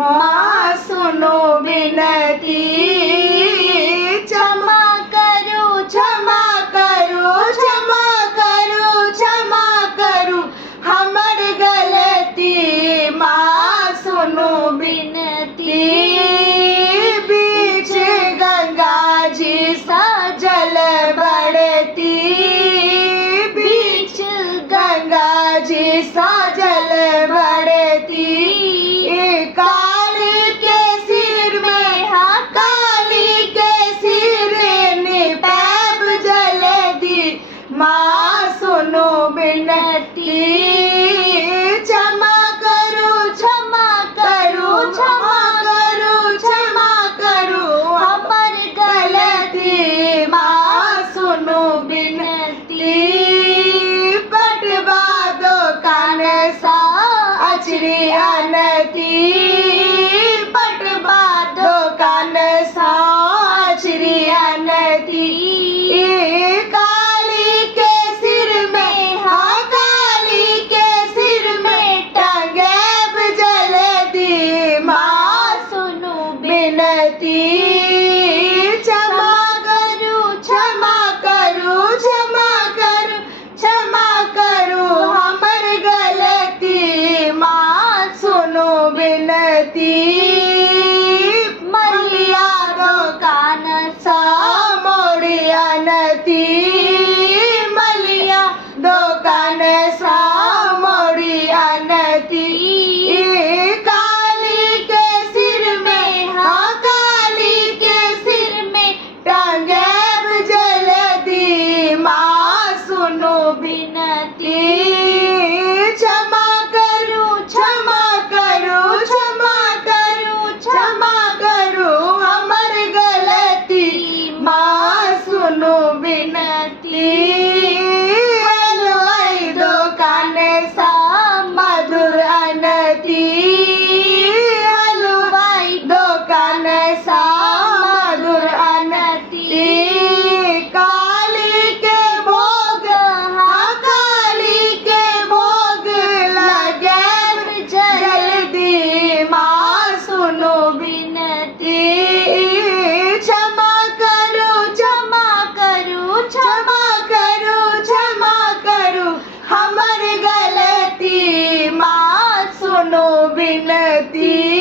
माँ सुनो विनती, क्षमा करो क्षमा करो क्षमा करो क्षमा करो हमर गलती। माँ सुनो विनती, बीच गंगा जी सा जल बढ़ती, बीच गंगा जी सा जल बढ़ती। काली के सिर में हाँ काली के सिर ने पैब जल दी। माँ सुनो विनती, क्षमा करो क्षमा करो क्षमा करो क्षमा करो हमर गलती। माँ सुनो विनती, पटवा दो कान सा अचरी अनती, पटवा दो कान सा अचरी अनती। काली के सिर में हाँ काली के सिर में टंगेब जल दी। माँ सुनो विनती, क्षमा करो क्षमा करो क्षमा करो क्षमा करो हमर गलती। माँ सुनो विनती, मलिया दो कान सा मोड़ी अनती, मलिया दो कान सा मोड़ी अनती। काली के सिर में हाँ काली के सिर में टंगेब जल दी। माँ सुनो विनती, क्षमा करो क्षमा करो क्षमा करो क्षमा करो हमर गलती। माँ सुनो विनती, हलवाई दो कान सा मधुर अनती, हलवाई दो कान सा मधुर अनती। काली के भोग हाँ काली के भोग लगेब जल्दी। माँ सुनो विनती, क्षमा करो क्षमा करो क्षमा करो क्षमा करो हमर गलती। माँ सुनो विनती।